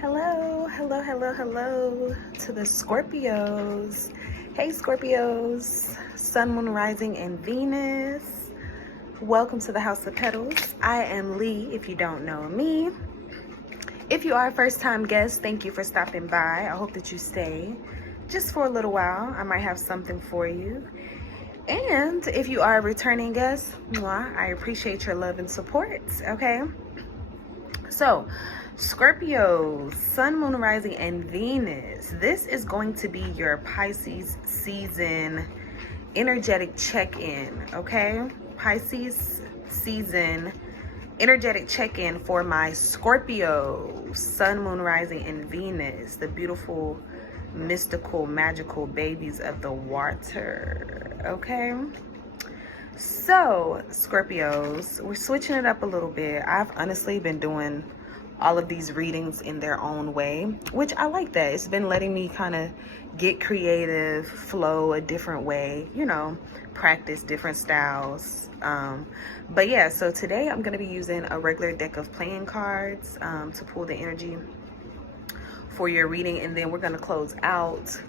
Hello, hello, hello, hello to the Scorpios. Hey Scorpios, Sun, Moon, Rising, and Venus. Welcome to the House of Petals. I am Lee, if you don't know me. If you are a first-time guest, thank you for stopping by. I hope that you stay just for a little while. I might have something for you. And if you are a returning guest, I appreciate your love and support, okay? So, Scorpio, Sun, Moon, Rising, and Venus. This is going to be your Pisces season energetic check-in, okay? Pisces season energetic check-in for my Scorpio, Sun, Moon, Rising, and Venus, the beautiful, mystical, magical babies of the water, okay? So, Scorpios, we're switching it up a little bit. I've honestly been doing all of these readings in their own way, which I like that. It's been letting me kind of get creative, flow a different way, you know, practice different styles. But yeah, so today I'm going to be using a regular deck of playing cards to pull the energy for your reading, and then we're going to close out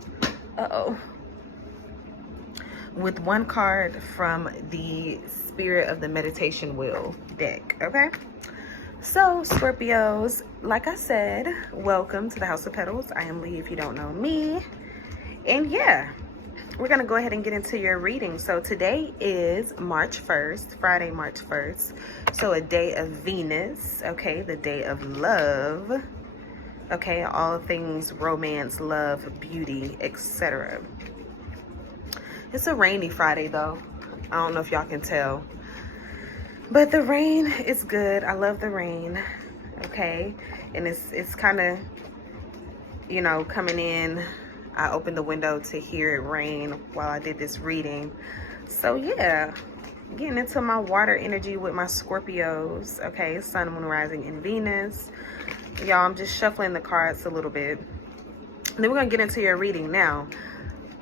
with one card from the Spirit of the Meditation Wheel deck, okay? So, Scorpios, like I said, welcome to the House of Petals. I am Lee, if you don't know me. And yeah, we're going to go ahead and get into your reading. So today is March 1st, Friday, March 1st. So a day of Venus, okay, the day of love, okay, all things romance, love, beauty, etc. It's a rainy Friday though. I don't know if y'all can tell, but the rain is good. I love the rain, okay? And it's kind of, you know, coming in. I opened the window to hear it rain while I did this reading. So yeah, getting into my water energy with my Scorpios, okay? Sun, Moon, Rising, and Venus. Y'all, I'm just shuffling the cards a little bit. And then we're gonna get into your reading now.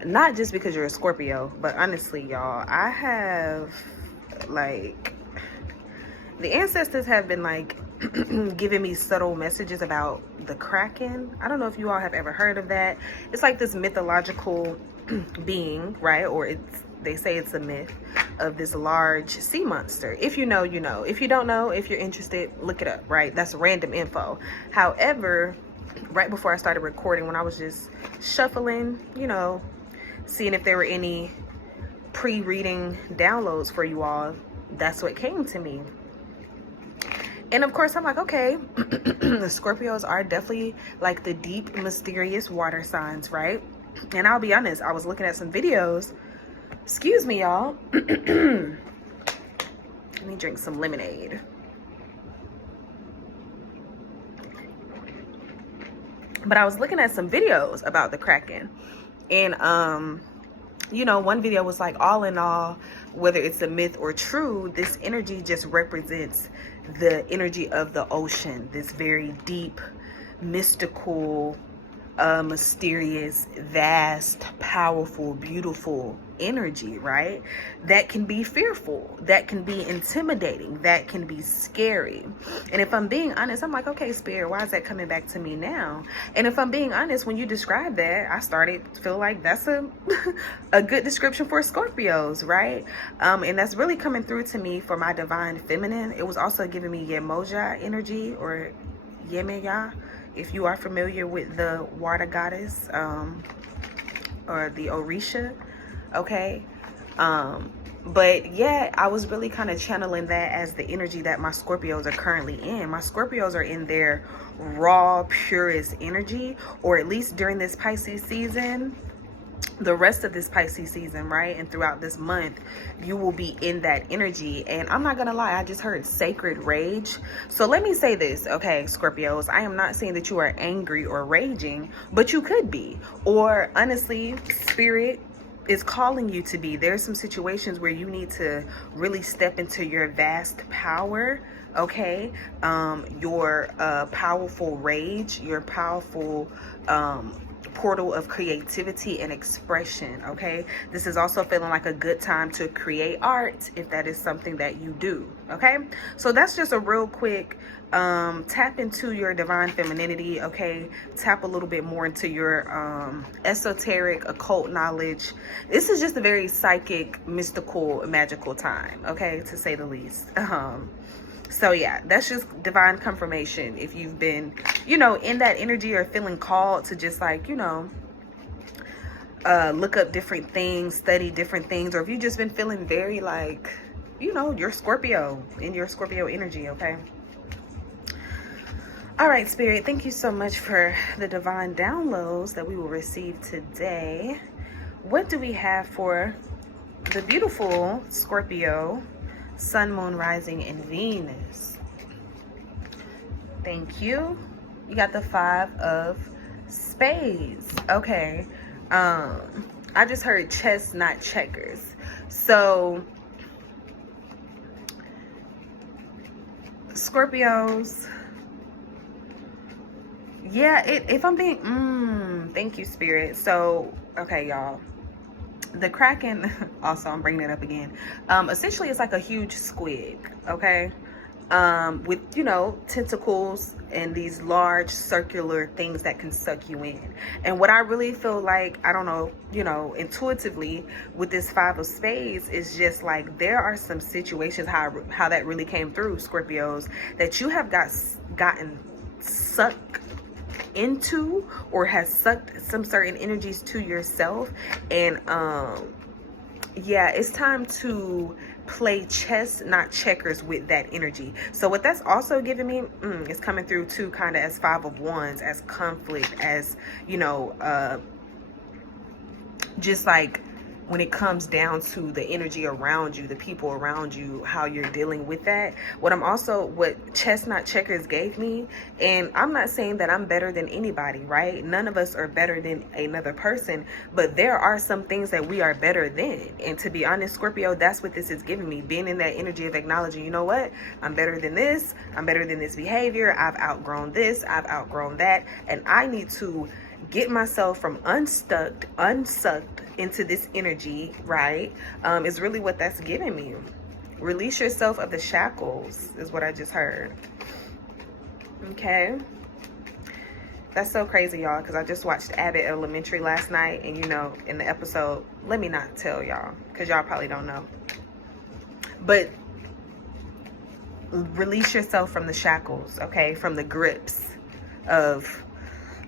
Not just because you're a Scorpio, but honestly, y'all, I have, like, the ancestors have been, like, giving me subtle messages about the Kraken. I don't know if you all have ever heard of that. It's like this mythological being, right? Or they say it's a myth of this large sea monster. If you know, you know. If you don't know, if you're interested, look it up, right? That's random info. However, right before I started recording, when I was just shuffling, you know, seeing if there were any pre-reading downloads for you all, that's what came to me. And of course, I'm like, okay, the Scorpios are definitely like the deep, mysterious water signs, right? And I'll be honest, I was looking at some videos. Excuse me, y'all. Let me drink some lemonade. But I was looking at some videos about the Kraken. And, you know, one video was like, all in all, whether it's a myth or true, this energy just represents the energy of the ocean, this very deep, mystical, mysterious, vast, powerful, beautiful energy, right? That can be fearful, that can be intimidating, that can be scary. And if I'm being honest, I'm like, okay, Spirit, why is that coming back to me now? And if I'm being honest, when you describe that, I started to feel like that's a a good description for Scorpios, right? And that's really coming through to me for my divine feminine. It was also giving me Yemoja energy, or Yemeya, if you are familiar with the water goddess, or the Orisha, okay? But yeah, I was really kind of channeling that as the energy that my Scorpios are currently in. My Scorpios are in their raw, purest energy, or at least during this Pisces season, the rest of this Pisces season, right? And throughout this month, you will be in that energy. And I'm not gonna lie, I just heard sacred rage. So let me say this, okay, Scorpios, I am not saying that you are angry or raging, but you could be. Or honestly, Spirit is calling you to be. There's some situations where you need to really step into your vast power, okay? Your powerful rage, your powerful portal of creativity and expression, okay? This is also feeling like a good time to create art if that is something that you do, okay? So that's just a real quick Tap into your divine femininity, okay? Tap a little bit more into your esoteric, occult knowledge. This is just a very psychic, mystical, magical time, okay, to say the least. So yeah, that's just divine confirmation. If you've been, you know, in that energy or feeling called to just like, you know, look up different things, study different things, or if you've just been feeling very like, you know, you're Scorpio, in your Scorpio energy, okay? All right, Spirit, thank you so much for the divine downloads that we will receive today. What do we have for the beautiful Scorpio, Sun, Moon, Rising, and Venus? Thank you. You got the 5 of Spades. Okay. I just heard chess, not checkers. So, Scorpios, yeah, if I'm being, thank you, Spirit. So, okay, y'all. The Kraken, also, I'm bringing it up again. Essentially, it's like a huge squid, okay? With, you know, tentacles and these large circular things that can suck you in. And what I really feel like, I don't know, you know, intuitively with this 5 of Spades is just like, there are some situations how that really came through, Scorpios, that you have gotten sucked into or has sucked some certain energies to yourself. And yeah, it's time to play chess, not checkers, with that energy. So what that's also giving me is coming through too, kind of as 5 of Wands, as conflict, as, you know, just like when it comes down to the energy around you, the people around you, how you're dealing with that. What chess, not checkers gave me, and I'm not saying that I'm better than anybody, right? None of us are better than another person, but there are some things that we are better than. And to be honest, Scorpio, that's what this is giving me, being in that energy of acknowledging, you know what? I'm better than this. I'm better than this behavior. I've outgrown this. I've outgrown that. And I need to get myself from unsucked into this energy, right? Is really what that's giving me. Release yourself of the shackles is what I just heard. Okay. That's so crazy, y'all, because I just watched Abbott Elementary last night, and, you know, in the episode, let me not tell y'all, because y'all probably don't know, but release yourself from the shackles, okay? From the grips of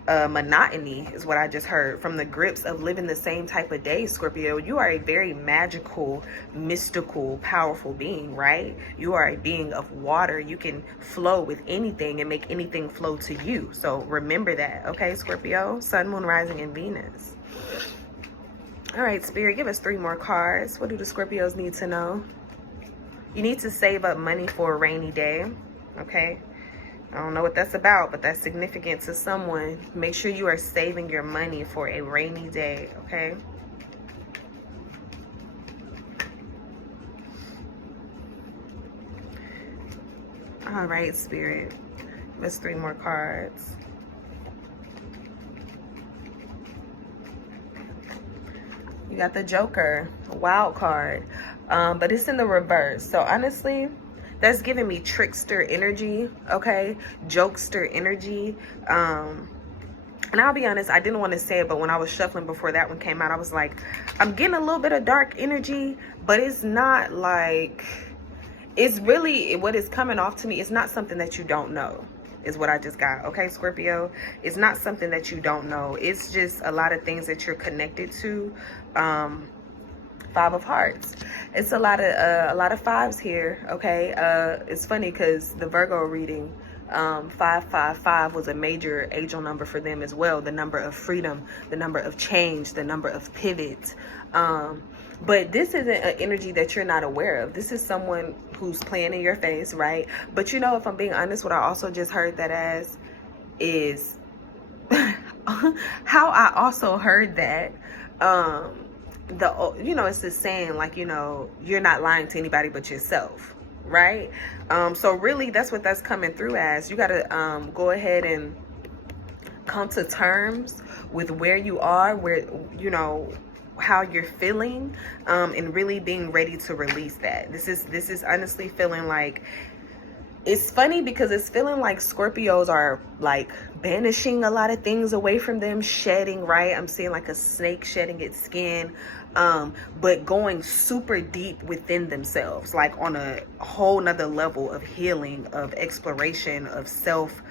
monotony is what I just heard, from the grips of living the same type of day, Scorpio. You are a very magical, mystical, powerful being, right? You are a being of water. You can flow with anything and make anything flow to you. So remember that, okay, Scorpio? Sun, Moon, Rising, and Venus. All right, Spirit, give us 3 more cards. What do the Scorpios need to know? You need to save up money for a rainy day, okay? I don't know what that's about, but that's significant to someone. Make sure you are saving your money for a rainy day, okay? All right, Spirit. Let's 3 more cards. You got the Joker, a wild card, but it's in the reverse. So honestly, that's giving me trickster energy, okay? Jokester energy. And I'll be honest, I didn't want to say it, but when I was shuffling before that one came out, I was like, I'm getting a little bit of dark energy, but it's not like, it's really, what is coming off to me, it's not something that you don't know, is what I just got, okay, Scorpio? It's not something that you don't know. It's just a lot of things that you're connected to. 5 of Hearts. It's a lot of 5s here, okay? It's funny because the Virgo reading, 555 was a major angel number for them as well. The number of freedom, the number of change, the number of pivot. But this isn't an energy that you're not aware of. This is someone who's playing in your face, right? But you know, if I'm being honest, what I also just heard that as is how I also heard that, you know, it's this saying, like, you know, you're not lying to anybody but yourself, right? So really that's what that's coming through as. You got to go ahead and come to terms with where you are, where, you know, how you're feeling, and really being ready to release that. This is honestly feeling like it's funny because it's feeling like Scorpios are like banishing a lot of things away from them, shedding, right? I'm seeing like a snake shedding its skin, but going super deep within themselves, like on a whole nother level of healing, of exploration, of self.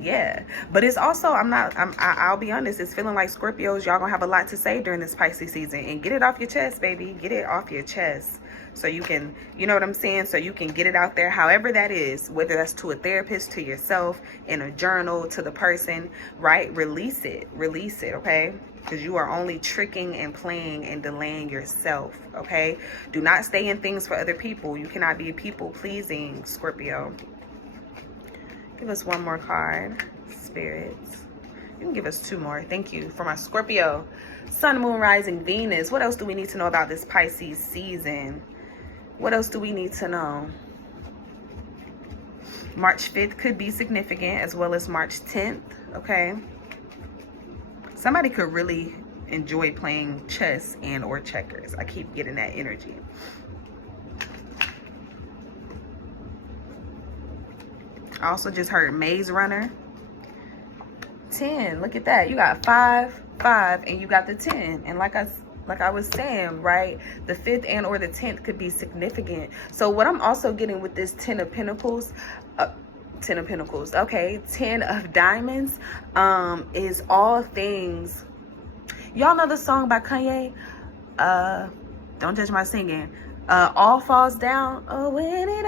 Yeah, but it's also, I'll be honest, it's feeling like Scorpios, y'all gonna have a lot to say during this Pisces season, and get it off your chest, baby. Get it off your chest so you can, you know what I'm saying, so you can get it out there, however that is, whether that's to a therapist, to yourself, in a journal, to the person, right? Release it, okay? Because you are only tricking and playing and delaying yourself, okay? Do not stay in things for other people. You cannot be people pleasing, Scorpio. Give us one more card, spirits. You can give us two more. Thank you. For my Scorpio, Sun, Moon, Rising, Venus. What else do we need to know about this Pisces season? What else do we need to know? March 5th could be significant, as well as March 10th, okay? Somebody could really enjoy playing chess and or checkers. I keep getting that energy. I also just heard Maze Runner. 10. Look at that. You got 5, 5, and you got the 10. And like I was saying, right, the 5th and or the 10th could be significant. So what I'm also getting with this 10 of Pentacles, 10 of Pentacles, okay, 10 of Diamonds, is all things. Y'all know the song by Kanye? Don't judge my singing. All falls down. Oh, when it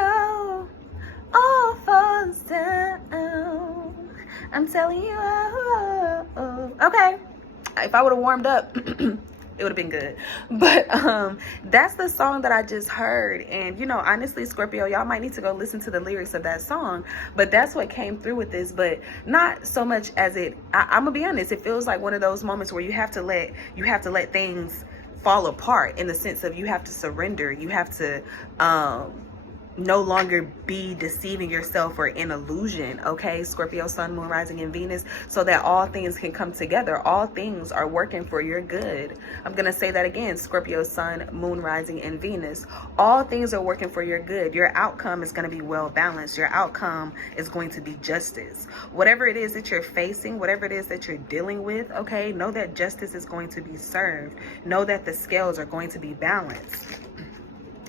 all falls down, I'm telling you. Okay, if I would have warmed up, it would have been good. But that's the song that I just heard. And you know, honestly, Scorpio, y'all might need to go listen to the lyrics of that song. But that's what came through with this. But not so much as I'm gonna be honest, it feels like one of those moments where you have to let things fall apart, in the sense of you have to surrender. You have to no longer be deceiving yourself or in illusion, okay? Scorpio, Sun, Moon, Rising, and Venus, so that all things can come together. All things are working for your good. I'm gonna say that again. Scorpio, Sun, Moon, Rising, and Venus. All things are working for your good. Your outcome is gonna be well balanced. Your outcome is going to be justice. Whatever it is that you're facing, whatever it is that you're dealing with, okay, know that justice is going to be served. Know that the scales are going to be balanced.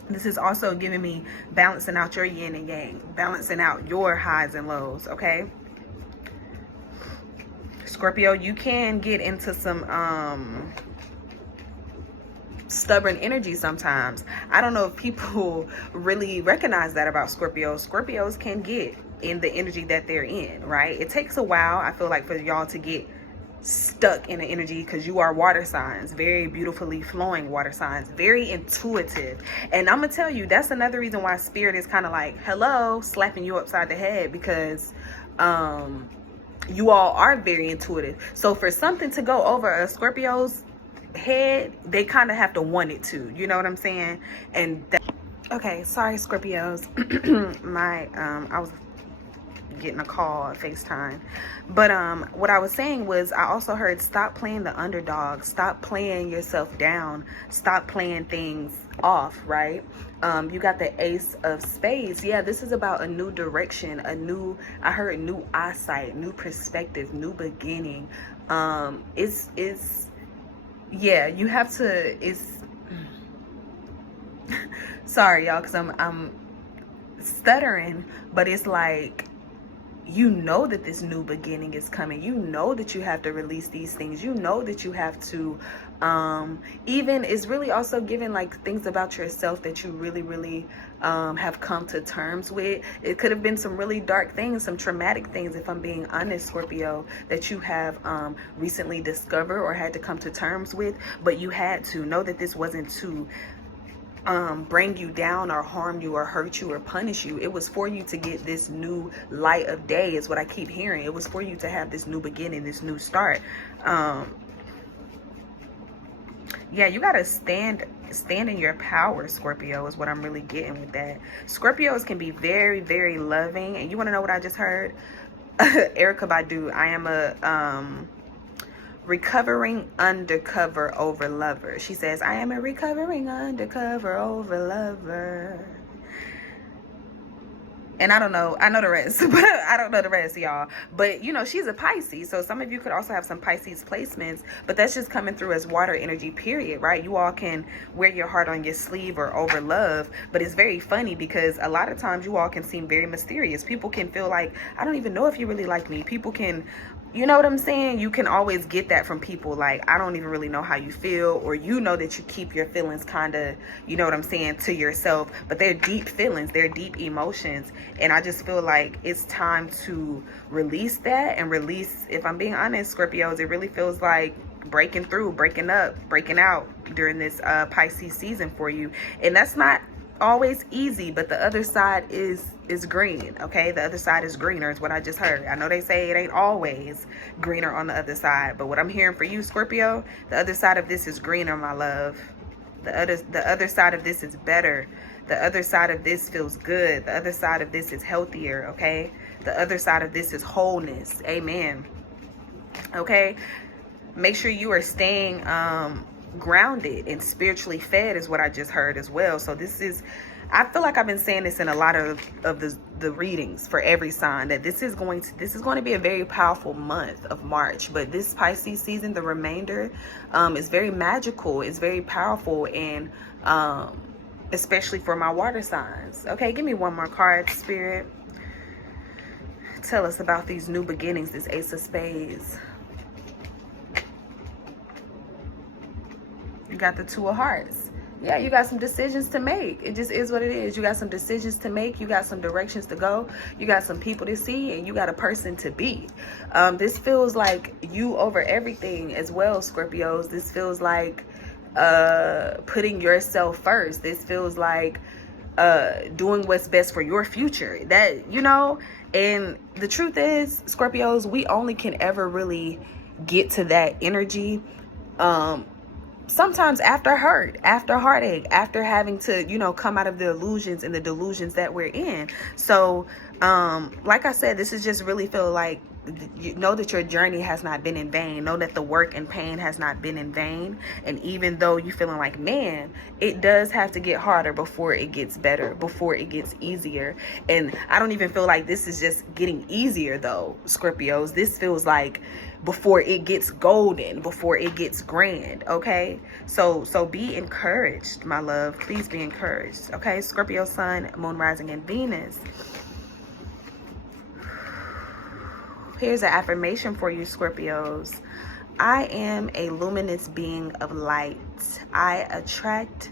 This is also giving me balancing out your yin and yang, balancing out your highs and lows, okay? Scorpio, you can get into some stubborn energy sometimes. I don't know if people really recognize that about Scorpios. Scorpios can get in the energy that they're in, right? It takes a while, I feel like, for y'all to get stuck in the energy, because you are water signs, very beautifully flowing water signs, very intuitive. And I'm gonna tell you, that's another reason why spirit is kind of like, hello, slapping you upside the head, because you all are very intuitive. So for something to go over a Scorpio's head, they kind of have to want it to, you know what I'm saying? And okay, sorry Scorpios. I was getting a call, a FaceTime. But what I was saying was, I also heard, stop playing the underdog, stop playing yourself down, stop playing things off, right? You got the Ace of Spades. Yeah, this is about a new direction, I heard new eyesight, new perspective, new beginning. Yeah, you have to, sorry y'all, because I'm stuttering, but it's like, you know that this new beginning is coming. You know that you have to release these things. You know that you have to even, it's really also giving like things about yourself that you really have come to terms with. It could have been some really dark things, some traumatic things, if I'm being honest, Scorpio, that you have recently discovered or had to come to terms with. But you had to know that this wasn't to bring you down or harm you or hurt you or punish you. It was for you to get this new light of day, is what I keep hearing. It was for you to have this new beginning, this new start. Yeah, you gotta stand in your power, Scorpio, is what I'm really getting with that. Scorpios can be very loving. And you want to know what I just heard? Erykah Badu, I am a recovering undercover over lover. She says, I am a recovering undercover over lover. And I don't know, I know the rest, but I don't know the rest, y'all. But, you know, she's a Pisces. So some of you could also have some Pisces placements, but that's just coming through as water energy, period, right? You all can wear your heart on your sleeve or over love, but it's very funny because a lot of times you all can seem very mysterious. People can feel like, I don't even know if you really like me. People can, you know what I'm saying? You can always get that from people. Like, I don't even really know how you feel, or you know that you keep your feelings kind of, you know what I'm saying, to yourself. But they're deep feelings, they're deep emotions. And I just feel like it's time to release that and release, if I'm being honest, Scorpios, it really feels like breaking through, breaking up, breaking out during this Pisces season for you. And that's not always easy, but the other side is green. Okay, the other side is greener is what I just heard. I know they say it ain't always greener on the other side, but what I'm hearing for you, Scorpio, the other side of this is greener, my love. The other side of this is better. The other side of this feels good. The other side of this is healthier. Okay, the other side of this is wholeness. Amen. Okay, make sure you are staying grounded and spiritually fed is what I just heard as well. So this is, I feel like I've been saying this in a lot of the readings for every sign, that this is going to be a very powerful month of March. But this Pisces season, the remainder, is very magical. It's very powerful, and especially for my water signs. Okay, give me one more card, Spirit. Tell us about these new beginnings, this Ace of Spades. You got the Two of Hearts. Yeah, you got some decisions to make. It just is what it is. You got some decisions to make. You got some directions to go. You got some people to see, and you got a person to be. This feels like you over everything as well, Scorpios. This feels like putting yourself first. This feels like doing what's best for your future. That, you know, and the truth is, Scorpios, we only can ever really get to that energy sometimes after hurt, after heartache, after having to, you know, come out of the illusions and the delusions that we're in. So like I said, this is just really feel like, you know, that your journey has not been in vain. Know that the work and pain has not been in vain. And even though you're feeling like, man, it does have to get harder before it gets better, before it gets easier. And I don't even feel like this is just getting easier though, Scorpios. This feels like before it gets golden, before it gets grand. Okay, so be encouraged, my love. Please be encouraged. Okay, Scorpio Sun, Moon, Rising, and Venus. Here's an affirmation for you, Scorpios. I am a luminous being of light. I attract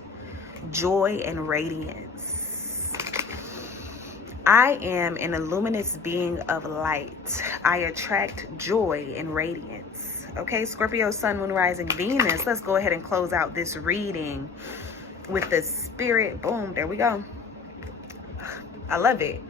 joy and radiance. I am an luminous being of light. I attract joy and radiance. Okay, Scorpio, Sun, Moon, Rising, Venus. Let's go ahead and close out this reading with the Spirit. Boom, there we go. I love it.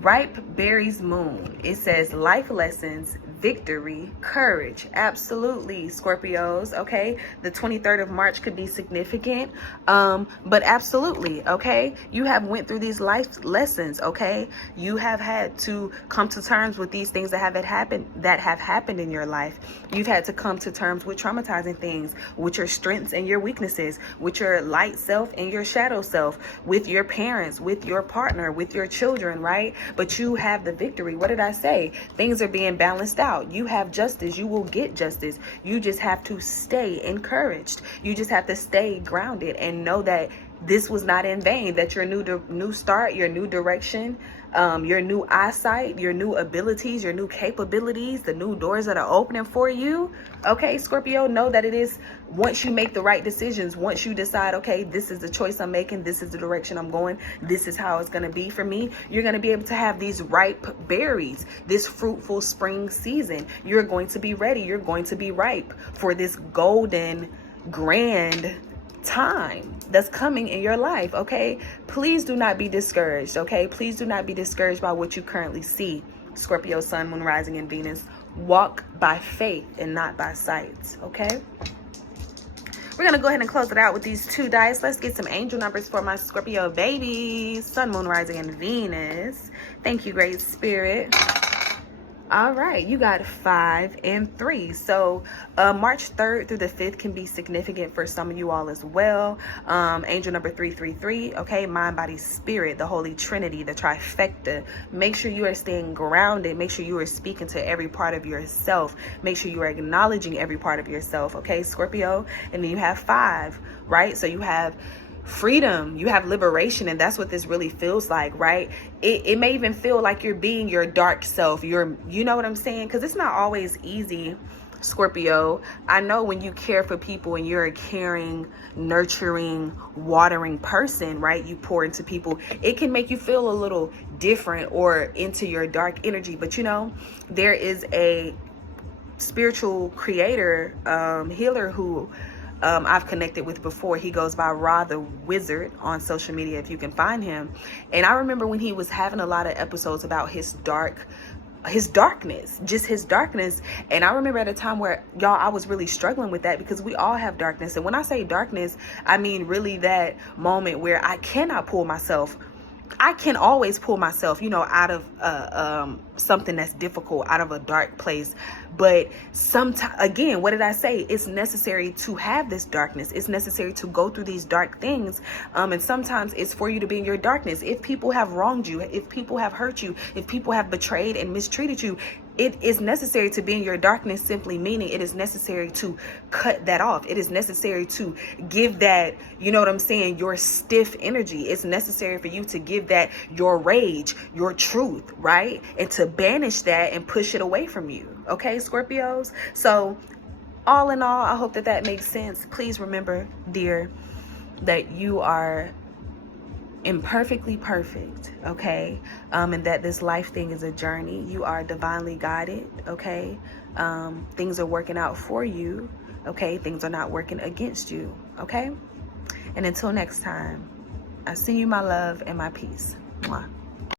Ripe Berries Moon. It says life lessons, victory, courage. Absolutely, Scorpios. Okay, the 23rd of March could be significant, but absolutely, okay, you have went through these life lessons. Okay, you have had to come to terms with these things that have happened in your life. You've had to come to terms with traumatizing things, with your strengths and your weaknesses, with your light self and your shadow self, with your parents, with your partner, with your children, right? But you have the victory. What did I say? Things are being balanced out. You have justice. You will get justice. You just have to stay encouraged. You just have to stay grounded and know that this was not in vain, that your new start, your new direction, your new eyesight, your new abilities, your new capabilities, the new doors that are opening for you. Okay, Scorpio, know that it is, once you make the right decisions, once you decide, okay, this is the choice I'm making, this is the direction I'm going, this is how it's going to be for me, you're going to be able to have these ripe berries, this fruitful spring season. You're going to be ready. You're going to be ripe for this golden, grand time that's coming in your life. Okay, please do not be discouraged. Okay, please do not be discouraged by what you currently see, Scorpio, Sun, Moon, Rising, and Venus. Walk by faith and not by sight. Okay, we're gonna go ahead and close it out with these two dice. Let's get some angel numbers for my Scorpio babies, Sun, Moon, Rising, and Venus. Thank you, Great Spirit. All right, you got 5 and 3. So March 3rd through the 5th can be significant for some of you all as well. Angel number 333, okay, mind, body, spirit, the Holy Trinity, the trifecta. Make sure you are staying grounded. Make sure you are speaking to every part of yourself. Make sure you are acknowledging every part of yourself, okay, Scorpio? And then you have 5, right? So you have freedom, you have liberation, and that's what this really feels like, right? It may even feel like you're being your dark self, you know what I'm saying? Because it's not always easy, Scorpio. I know when you care for people and you're a caring, nurturing, watering person, right? You pour into people, it can make you feel a little different or into your dark energy. But you know, there is a spiritual creator, healer who I've connected with before. He goes by Ra the Wizard on social media, if you can find him. And I remember when he was having a lot of episodes about his darkness, just his darkness. And I remember at a time where, y'all, I was really struggling with that, because we all have darkness. And when I say darkness, I mean really that moment where I cannot pull myself. I can always pull myself, you know, out of something that's difficult, out of a dark place. But sometimes, again, what did I say? It's necessary to have this darkness. It's necessary to go through these dark things. And sometimes it's for you to be in your darkness. If people have wronged you, if people have hurt you, if people have betrayed and mistreated you, it is necessary to be in your darkness, simply meaning it is necessary to cut that off. It is necessary to give that, you know what I'm saying, your stiff energy. It's necessary for you to give that your rage, your truth, right? And to banish that and push it away from you. Okay, Scorpios? So all in all, I hope that that makes sense. Please remember, dear, that you are imperfectly perfect, okay? And that this life thing is a journey. You are divinely guided, okay? Things are working out for you, okay? Things are not working against you, okay? And until next time, I send you my love and my peace. Mwah.